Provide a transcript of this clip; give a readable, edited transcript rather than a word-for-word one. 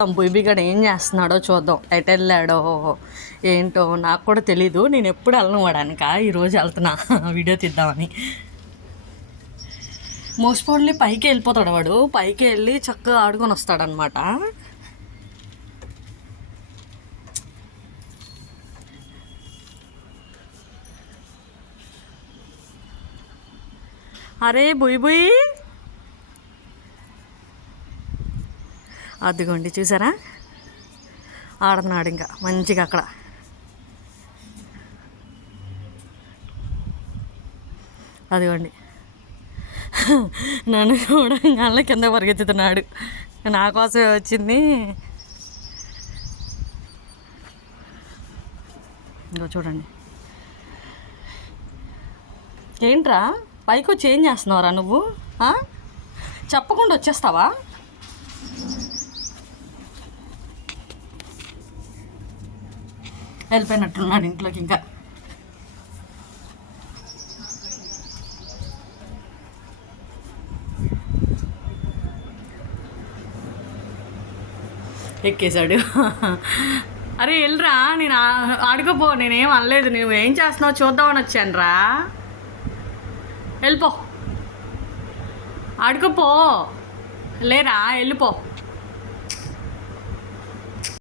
బుయిబిగడ ఏం చేస్తున్నాడో చూద్దాం. ఎటు వెళ్ళాడో ఏంటో నాకు కూడా తెలీదు. నేను ఎప్పుడు వెళ్ళను వాడానిక, ఈరోజు వెళ్తున్నా వీడియో తీద్దామని. మోస్ట్ ప్రాబబ్లీ పైకి వెళ్ళిపోతాడు వాడు. పైకి వెళ్ళి చక్కగా ఆడుకొని వస్తాడనమాట. అరే బుయ్ బుయ్, అదిగోండి చూసారా, ఆడుతున్నాడు ఇంకా మంచిగా అక్కడ. అదిగోండి నన్ను చూడంగానే కింద పరిగెత్తుతున్నాడు. నా కోసమే వచ్చింది. ఇంకో చూడండి. ఏంట్రా పైకి వచ్చి ఏం చేస్తున్నావురా నువ్వు? చెప్పకుండా వచ్చేస్తావా? వెళ్ళిపోయినట్టున్నాడు ఇంట్లోకి. ఇంకా ఎక్కేశాడు. అరే వెళ్ళరా, నేను ఆడుకోపో, నేనేం అనలేదు. నువ్వు ఏం చేస్తున్నావు చూద్దామని వచ్చాను రా. వెళ్ళిపో, ఆడుకోపో, లేరా వెళ్ళిపో.